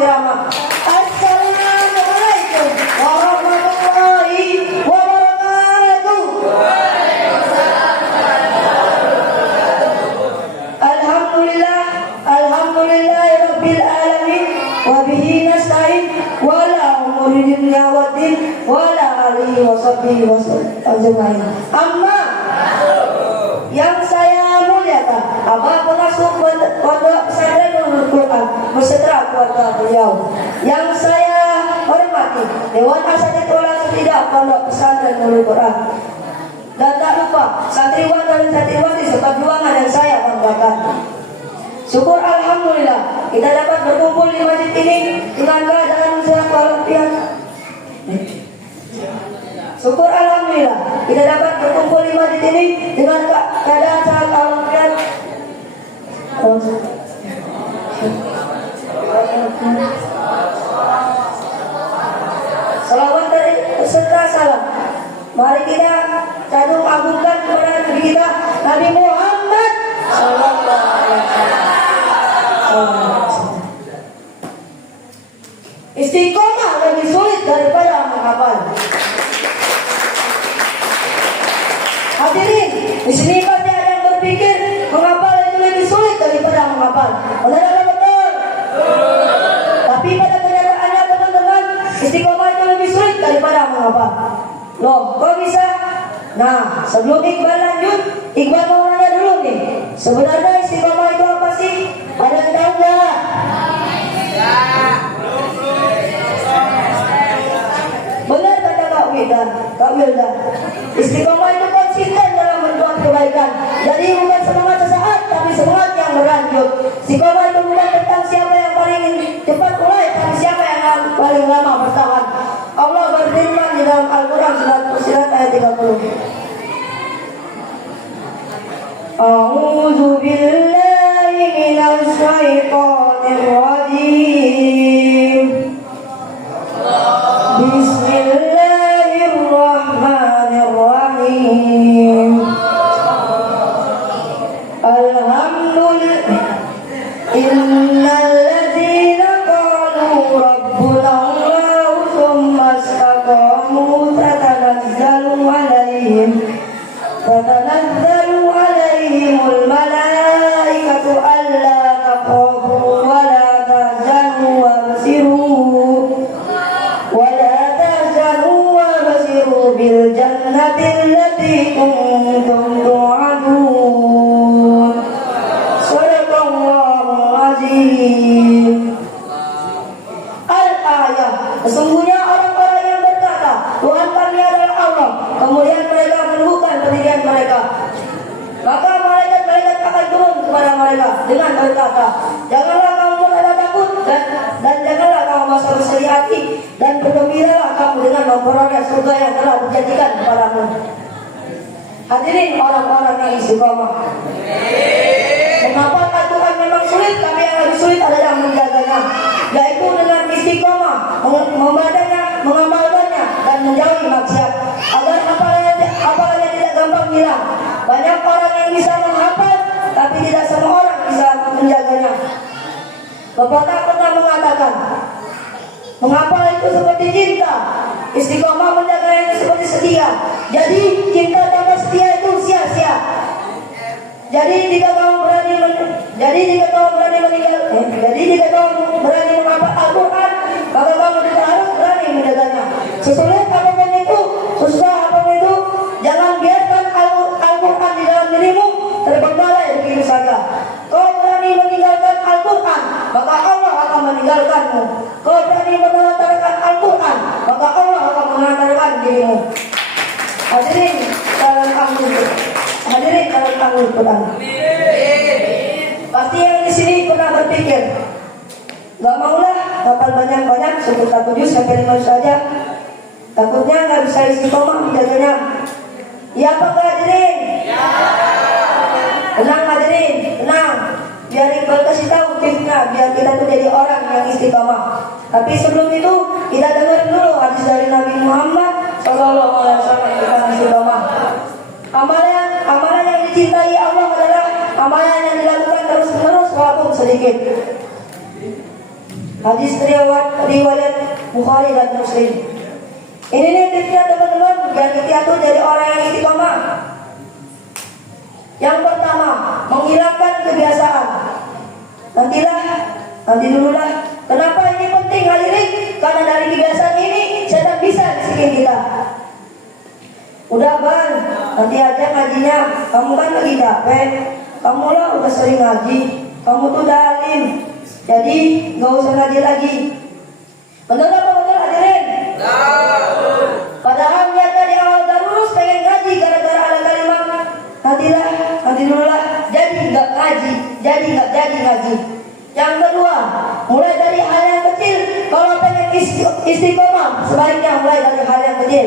Irama. Assalamualaikum warahmatullahi wabarakatuh. Alhamdulillahirabbil alamin wa bihi nasta'in wa la umuri dunya waddin wa la alihi wa sahbihi wa sallam. Amma yang saya muliakan, Abah Pengasuh Pondok Pesantren Nurul Quran beserta keluarga beliau. Yang saya hormati Dewan Asatidz Tidak Pondok Pesantren Nurul Quran. Dan tak lupa santriwan dan santriwati serta juangan yang saya banggakan. Syukur alhamdulillah kita dapat berkumpul di masjid ini dengan keadaan sehat walafiat. Syukur alhamdulillah kita dapat berkumpul di masjid ini dengan keadaan sehat walafiat. Salawat serta salam mari kita kandung agungkan kepada Nabi kita Nabi Muhammad sallallahu alaihi wasallam. Istiqomah lebih sulit daripada menghafal. Hadirin, di sini pasti ada yang berpikir menghafal itu lebih sulit daripada menghafal. Benar atau betul? Tapi pada kenyataannya teman-teman, istiqomah itu lebih sulit daripada menghafal. Loh, kok bisa? Nah, sebelum Iqbal lanjut, Iqbal mau nanya dulu nih. Sebenarnya istiqomah itu apa sih? Ada yang tahu nggak? Benar kata Kak Wildan. Istiqomah itu konsisten dalam berbuat kebaikan. Jadi bukan semangat sesaat, tapi semangat yang berlanjut. Istiqomah itu bukan tentang siapa yang paling cepat mulai, tapi siapa yang paling lama bertahan. Allah berfirman di dalam Al-Quran surat Fussilat ayat 30. A'udzu billahi minasy syaithanir rajim. Bismillahirrahmanirrahim. Alhamdulillah innal ladzina qalu rabbuna Allah tsumma istaqamu tatanazzalu alaihimul malaikatu alla taqafu wa la tahzanu wabsiru bil jannati allati kuntum tu'adun. Shadaqallahul azim. Al-ayah. Sesungguhnya orang-orang yang berkata Tuhan kami adalah Allah, kemudian mereka menumbuhkan pendirian mereka, maka malaikat-malaikat akan turun kepada mereka dengan berkata, janganlah kamu merasa takut dan janganlah kamu bersedih hati, dan bergembiralah kamu dengan memperoleh surga yang telah dijanjikan kepadamu. Hadirin orang-orang yang istiqomah. Mengapa Al-Quran memang sulit, tapi yang lebih sulit adalah menjaganya, yaitu dengan istiqomah, membacanya, mengamalkannya, dan menjauhi maksiat, agar hafalannya tidak gampang hilang. Banyak orang yang bisa menghafal, tapi tidak semua orang bisa menjaganya. Pepatah pernah mengatakan, menghafal itu seperti cinta, istiqomah menjaganya itu seperti setia. Jadi cinta tanpa setia itu sia-sia. Jadi jika kamu berani menghafal Al-Quran, maka kamu juga harus berani menjaganya. Sesulit apapun itu, susah apapun itu, jangan biarkan Al-Quran di dalam dirimu terbengkalai begitu saja. Kau berani meninggalkan Al-Quran, maka Allah akan meninggalkanmu. Kau berani menantarkan Al-Quran, maka Allah akan menantarkan dirimu. Hadirin dalam Al-Quran. Pasti yang di sini pernah berpikir, gak maulah hafal banyak-banyak, cukup 1 juz sampai 5 saja. Takutnya gak bisa istiqomah menjaganya. Ya apa hadirin? Ya. Tenang hadirin, tenang. Biar Iqbal kasih tahu tipsnya, biar kita tuh jadi orang yang istiqomah. Tapi sebelum itu kita dengar dulu hadis dari Nabi Muhammad sallallahu alaihi wasallam tentang istiqomah. Amalan yang dicintai Allah adalah amalan yang dilakukan terus-menerus walaupun sedikit. Hadis riwayat Bukhari dan Muslim. Ini nih tipsnya teman-teman, biar kita tuh jadi orang yang istiqomah. Yang pertama, menghilangkan kebiasaan. Nanti dululah. Kenapa ini penting hadirin? Karena dari kebiasaan ini setan bisa bisikin kita. Udah Bang, nanti aja ngajinya. Kamu kan lagi capek. Kamu lah udah sering ngaji. Kamu tuh udah alim. Jadi gak usah ngaji lagi. Bener apa bener hadirin? Padahal niatnya di awal terus pengen ngaji, gara-gara ada kalimat nanti dulu lah. Jadi nggak ngaji, jadi ngaji. Yang kedua, mulai dari hal yang kecil. Kalau pengen istiqomah, sebaiknya mulai dari hal yang kecil.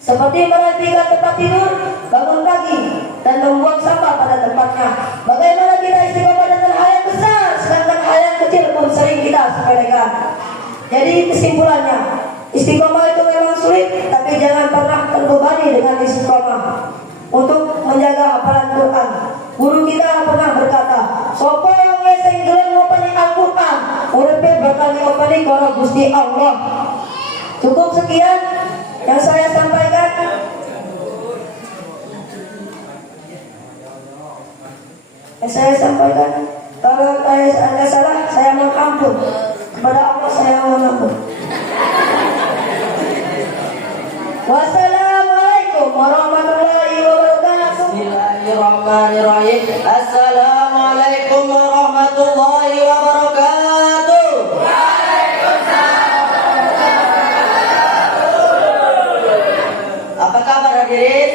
Seperti merapikan tempat tidur, bangun pagi, dan membuang sampah pada tempatnya. Bagaimana kita istiqomah dengan hal yang besar, sedangkan hal yang kecil pun sering kita sepelekan. Jadi kesimpulannya, istiqomah itu memang sulit, tapi jangan pernah terbebani dengan istiqomah. Untuk menjaga hafalan Quran, guru kita pernah berkata, "Sopo yang ngeseng gelem ngopeni Al-Quran, uripe bakal ngopeni karo Gusti Allah." Cukup sekian yang saya sampaikan. Kalau ada salah, saya mohon ampun. Kepada Allah saya mohon ampun. Wassalamualaikum warahmatullahi wabarakatuh. Bismillahirrahmanirrahim. Assalamualaikum warahmatullahi wabarakatuh. Apa kabar hadirin?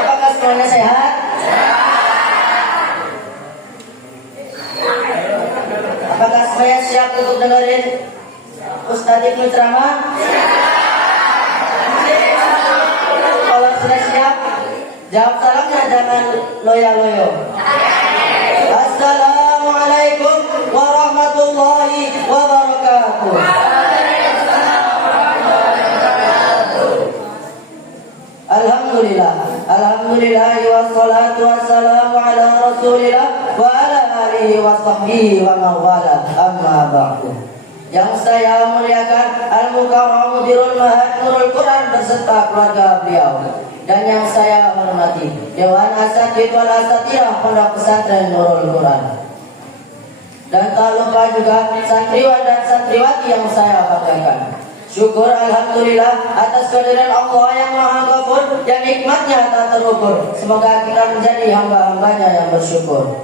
Apakah semuanya sehat? Apakah semuanya siap untuk dengerin Ustaz Ibnu ceramah? Kalau sudah siap, jawab salamnya, jangan loyo-loyo. Assalamualaikum warahmatullahi wabarakatuh. Alhamdulillah wassalatu wassalamu ala rasulillah wa ala alihi wa sahbihi wa mawala, amma ba'du. Yang saya muliakan Al-Mukarram Mudirul Ma'had Nurul Quran beserta keluarga beliau, dan yang saya hormati Dewan Asatidz wal Asatidah Pondok Pesantren Nurul Quran, dan tak lupa juga santriwan dan santriwati yang saya banggakan. Syukur alhamdulillah atas kehadiran Allah yang Maha Ghafur, yang nikmatnya tak terukur. Semoga kita menjadi hamba-hambanya yang bersyukur.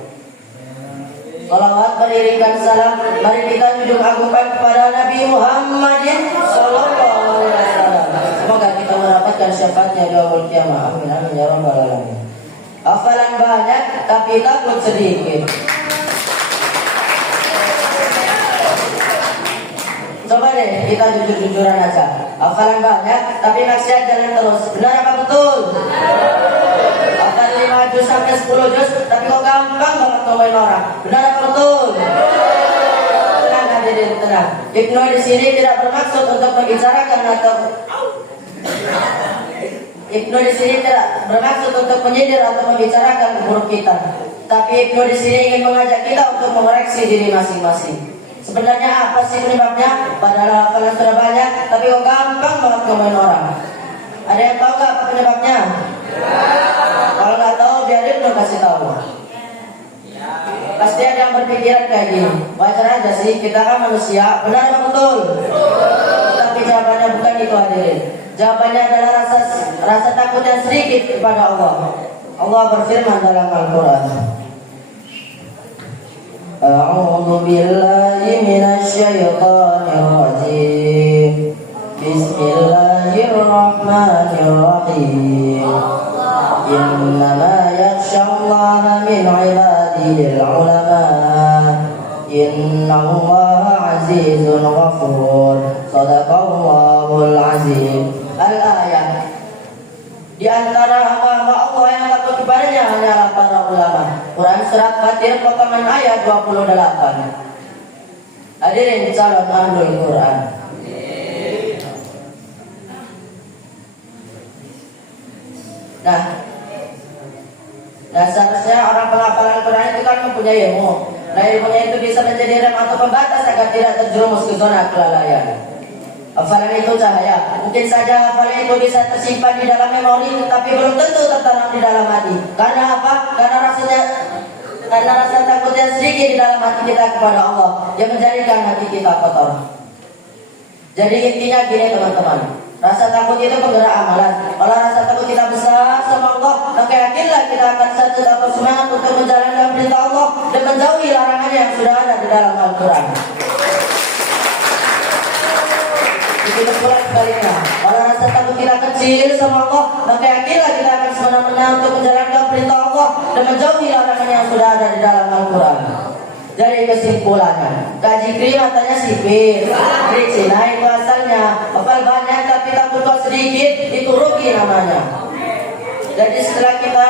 Salawat beriringkan salam, mari kita junjung agungkan kepada Nabi Muhammadin sallallahu alaihi wasallam. Semoga kita mendapatkan syafaatnya di yaumul qiyamah. Amin amin ya rabbal alamin. Hafalan banyak tapi takut sedikit. Coba deh kita jujur-jujuran aja. Hafalan banyak tapi maksiat jalan terus. Benar apa betul? Hafal 5 juz sampai 10 juz tapi kok gampang banget ngomongin orang. Benar apa betul? Tenang hadirin, tenang. Ibnu di sini tidak bermaksud untuk membicarakan atau Ibnu di sini tidak bermaksud untuk menyindir atau membicarakan buruk kita. Tapi Ibnu di sini ingin mengajak kita untuk mengoreksi diri masing-masing. Sebenarnya apa sih penyebabnya? Padahal hafalan sudah banyak, tapi kok gampang banget ngomongin orang. Ada yang tahu gak apa penyebabnya? Kalau nggak tahu, biarin lo kasih tahu. Pasti ada yang berpikiran kayak gini. Wajar aja sih, kita kan manusia. Benar atau betul? Tapi jawabannya bukan itu hadirin. Jawabannya adalah rasa takut yang sedikit kepada Allah. Allah berfirman dalam Al-Quran. A'udzu billahi minasy syaithanir rajim. Bismillahirrahmanirrahim. Innama yakhshallaha min 'ibadihil 'ulama. Innallaha 'azizun ghafur. Shadaqallahul 'azim. Al-ayat. Di antara hamba-hamba Allah yang takut kepadanya hanyalah para ulama. Quran Surat Fatir potongan ayat 28. Hadirin calon ahlul Quran. Dan seharusnya orang penghafalan Quran itu kan mempunyai ilmu. Nah, ilmunya itu bisa menjadi rem atau pembatas agar tidak terjerumus ke zona kelalaian. Hafalan itu cahaya. Mungkin saja hafalan itu bisa tersimpan di dalam memori, tapi belum tentu tertanam di dalam hati. Karena apa? Karena rasa takut yang sedikit di dalam hati kita kepada Allah yang menjadikan hati kita kotor. Jadi intinya gini teman-teman, rasa takut itu penggerak amalan. Kalau rasa takut kita besar sama Allah, maka yakinlah kita akan satu atau semangat untuk menjalankan perintah Allah dan menjauhi larangannya yang sudah ada di dalam Al-Quran. Begitu pula sebaliknya, kalau rasa takut kita kecil sama Allah, maka yakinlah kita akan semena-mena untuk menjalankan perintah Allah dan menjauhi larangannya yang sudah ada di dalam Al-Quran. Jadi kesimpulannya, kaji kri matanya sipit, kri Cina itu asalnya hafal banyak tapi takut sedikit, itu rugi namanya. Jadi setelah kita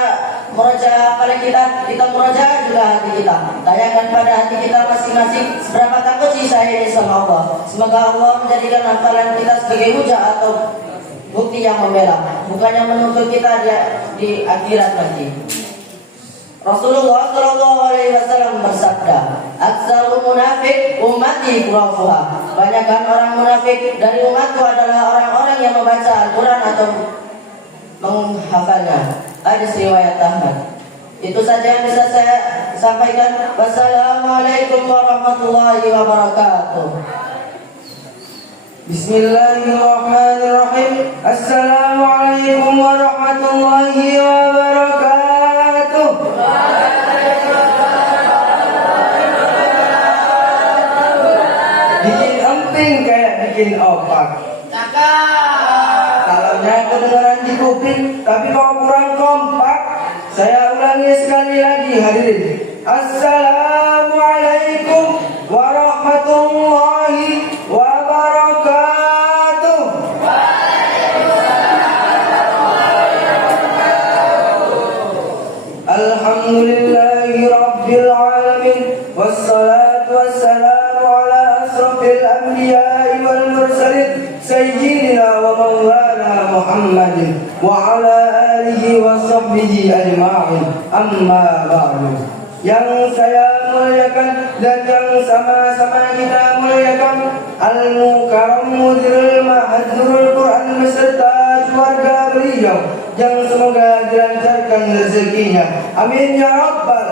meraja pada kita meraja juga hati kita. Tanyakan pada hati kita masing-masing, seberapa takut sih saya ini sama Allah. Semoga Allah menjadikan hafalan kita sebagai hujah atau bukti yang membela, bukannya menuntut kita di akhirat nanti. Rasulullah Shallallahu Alaihi Wasallam bersabda, "Aksarul munafik ummati qurafuha." Banyakkan orang munafik dari umatku adalah orang-orang yang membaca Al-Quran atau menghafalnya. Hadis riwayat Ahmad. Itu saja yang bisa saya sampaikan. Wassalamualaikum warahmatullahi wabarakatuh. Bismillahirrahmanirrahim. Assalamualaikum warahmatullahi wabarakatuh. Bikin emping kayak bikin opak. Salamnya kedengaran di kuping, tapi kok kurang kompak. Saya ulangi sekali lagi hadirin. Assalamualaikum warahmatullahi wabarakatuh. Alhamdulillahi rabbil alamin, wassalatu wassalamu ala asrafil anbiya'i wal mursalin, sayyidina wa maulana Muhammadin wa ala alihi wa sahbihi ajma'in. Amma ba'du. Yang saya muliakan dan yang sama-sama kita muliakan, Al-Mukarram Mudirul Mahadzurul Quran beserta keluarga beliau yang semoga dilancarkan rezekinya, amin ya rabbal.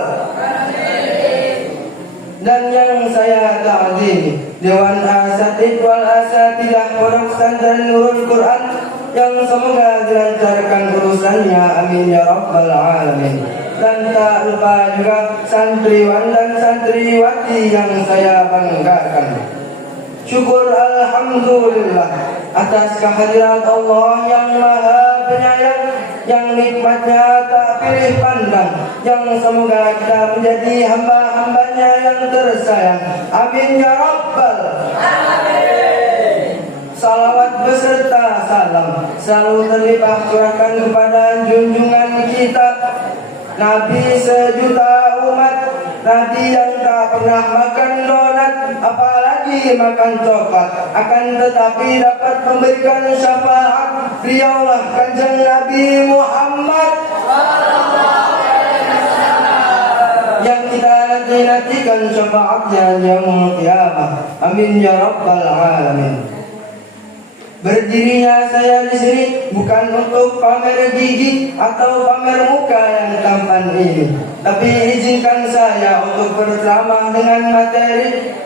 Dan yang saya ta'zimi, Dewan Asatid wal Asatidah Pondok Pesantren Nurul Quran yang semoga dilancarkan urusannya, amin ya rabbal alamin. Dan tak lupa juga santriwan dan santriwati yang saya banggakan. Syukur alhamdulillah atas kehadiran Allah yang maha penyayang, yang nikmatnya tak pilih pandang, yang semoga kita menjadi hamba-hambanya yang tersayang, amin ya rabbal alamin. Salawat beserta salam selalu terlimpah curahkan kepada junjungan kita, Nabi sejuta umat, Nabi yang tak pernah makan donat, apalagi makan coklat, akan tetapi dapat memberikan syafaat. Beliaulah Kanjeng Nabi Muhammad yang kita nantikan syafaatnya yaumul qiyamah, amin ya rabbal alamin. Berdirinya saya di sini bukan untuk pamer gigi atau pamer muka yang tampan ini, tapi izinkan saya untuk berceramah dengan materi.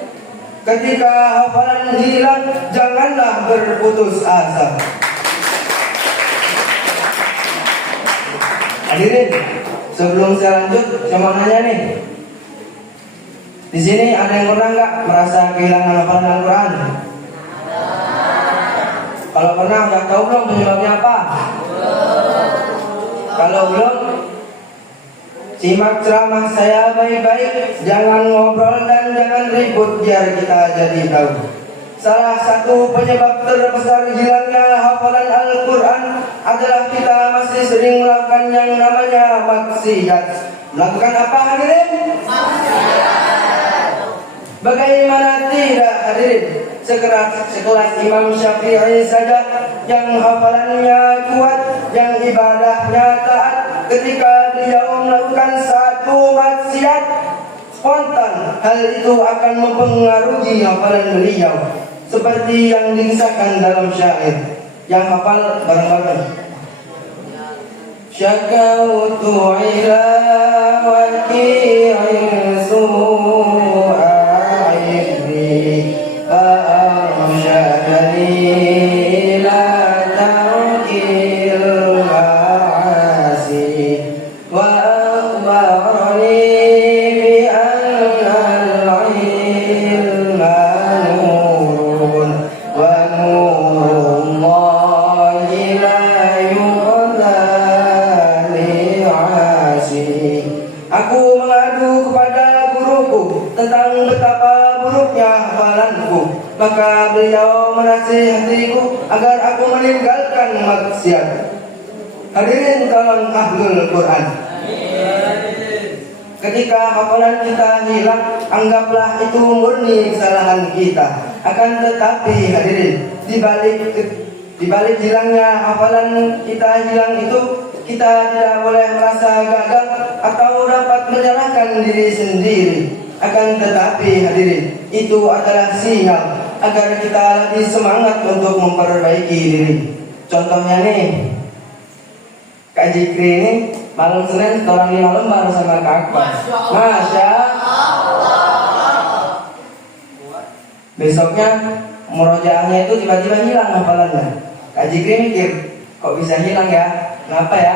Ketika hafalan hilang, janganlah berputus asa. Hadirin, sebelum saya lanjut, saya mau nanya nih. Di sini ada yang pernah nggak merasa kehilangan hafalan Al-Quran? Kalau pernah, udah tahu belum penyebabnya apa? Kalau belum, simak ceramah saya baik-baik, jangan ngobrol dan jangan ribut biar kita jadi tahu. Salah satu penyebab terbesar hilangnya hafalan Al-Quran adalah kita masih sering melakukan yang namanya maksiat. Melakukan apa hadirin? Bagaimana tidak hadirin? Sekelas Imam Syafi'i saja yang hafalannya kuat, yang ibadahnya taat, ketika beliau melakukan spontan, hal itu akan mempengaruhi hafalan beliau. Seperti yang dikisahkan dalam syair. Yang hafal bareng-bareng. Syakautu ila waki'in su'a ibni fa'arsyadani ila tarkil ma'asi wa akhbarani bi anna al-ilma nurun wa nurullahi la yu'la li'asi. Aku mengadu kepada guruku tentang betapa buruknya hafalanku, maka beliau menasihatiku agar aku meninggalkan maksiat. Hadirin calon ahlul Quran, ketika hafalan kita hilang, anggaplah itu murni kesalahan kita. Akan tetapi hadirin, di balik hilangnya hafalan kita hilang itu, kita tidak boleh merasa gagal atau dapat menyalahkan diri sendiri. Akan tetapi hadirin, itu adalah sinyal agar kita lebih semangat untuk memperbaiki diri. Contohnya nih, Kak Jikri ini malam Senin setelah 5 lembar sama Kak Akbar. Masya Allah. Besoknya murojaahnya itu tiba-tiba hilang hafalannya. Kak Jikri mikir, kok bisa hilang ya? Kenapa ya?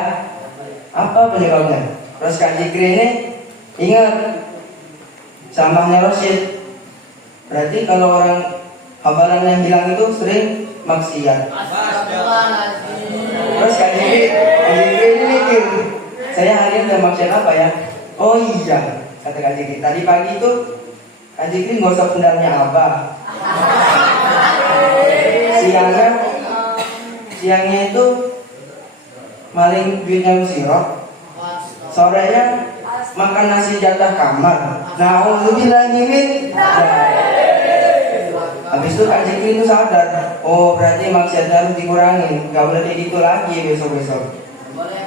Apa penyebabnya? Terus Kak Jikri ini ingat sampahnya Rosyid. Berarti kalau orang hafalan yang hilang itu sering maksiat. Terus Kak Jikri ini mikir, saya hari ini udah maksiat apa ya? Oh iya, kata Kak Jikri, tadi pagi itu Kak Jikri gosok sendalnya Abah. Siangnya itu maling duitnya Sirot. Sorenya makan nasi jatah kamar. Na'udzubillah min. Habis itu Kak Jikri itu sadar, oh berarti maksiatnya harus dikurangin, gak boleh kayak gitu lagi besok-besok,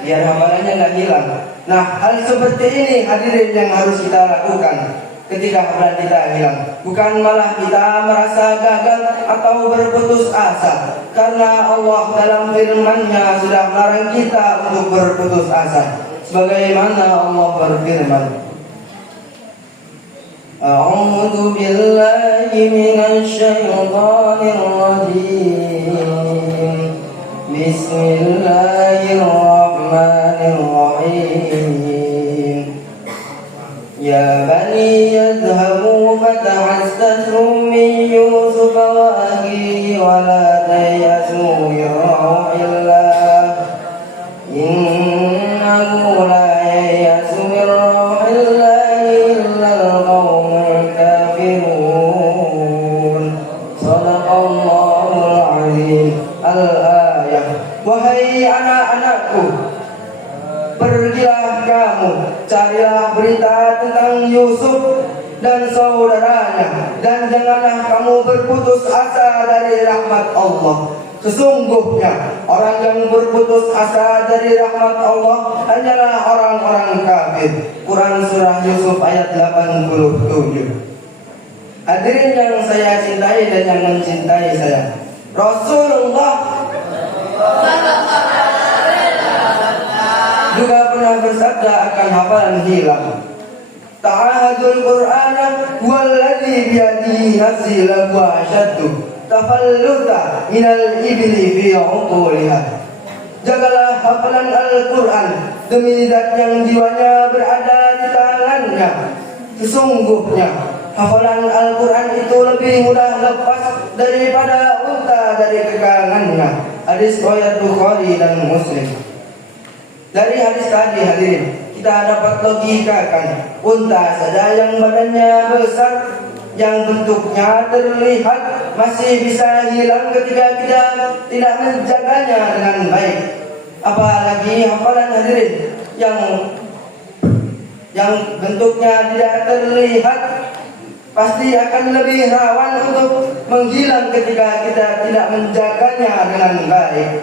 biar hafalannya gak hilang. Nah, hal seperti ini hadirin yang harus kita lakukan ketika hafalan kita hilang. Bukan malah kita merasa gagal atau berputus asa, karena Allah dalam firman-Nya sudah melarang kita untuk berputus asa. Sebagaimana Allah berfirman, A'udzu billahi minasy syaithanir rajim. Bismillahirrahmanirrahim. Ya bani yadhhabu fatahassasu min Yusuf wa akhihi wa la tayasu min rauhillah. Innahu la yayasu min rauhillah illa al-qaumul kafirun. Shadaqallahul azim. Al-ayah. Wahai anak-anakku, pergilah kamu, carilah berita tentang Yusuf dan saudaranya, dan janganlah kamu berputus asa dari rahmat Allah. Sesungguhnya orang yang berputus asa dari rahmat Allah hanyalah orang-orang kafir. Quran surah Yusuf ayat 87. Hadirin yang saya cintai dan yang mencintai saya, Rasulullah juga pernah bersabda akan hafalan hilang. Ta'ahadul Qur'ana walladzi biyadihi nafsi lahu asyaddu tafalluta minal ibli fi uquliha. Jagalah hafalan Al-Quran demi zat yang jiwanya berada di tangannya. Sesungguhnya hafalan Al-Quran itu lebih mudah lepas daripada unta dari kekangannya. Hadis riwayat Bukhari dan Muslim. Dari hadis tadi hadirin, kita dapat logikakan unta saja yang badannya besar, yang bentuknya terlihat, masih bisa hilang ketika kita tidak menjaganya dengan baik. Apalagi hafalan hadirin yang bentuknya tidak terlihat, pasti akan lebih rawan untuk menghilang ketika kita tidak menjaganya dengan baik.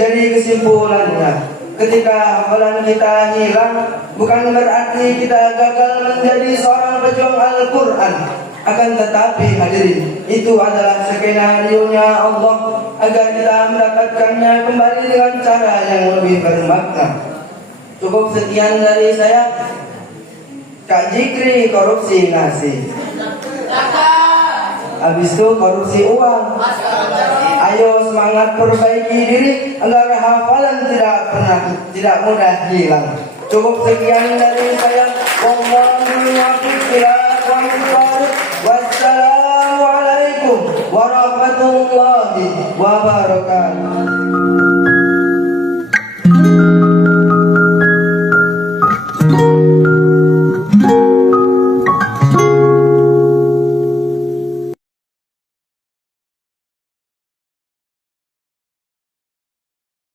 Jadi kesimpulannya, Ketika hafalan kita hilang, bukan berarti kita gagal menjadi seorang pejuang Al-Quran. Akan tetapi hadirin, itu adalah skenario-nya Allah agar kita mendapatkannya kembali dengan cara yang lebih bermakna. Cukup sekian dari saya. Kak Jikri korupsi nasi, habis itu korupsi uang. Ayo semangat perbaiki diri agar hafalan tidak mudah hilang. Cukup sekian dari saya. Wassalamualaikum warahmatullahi wabarakatuh.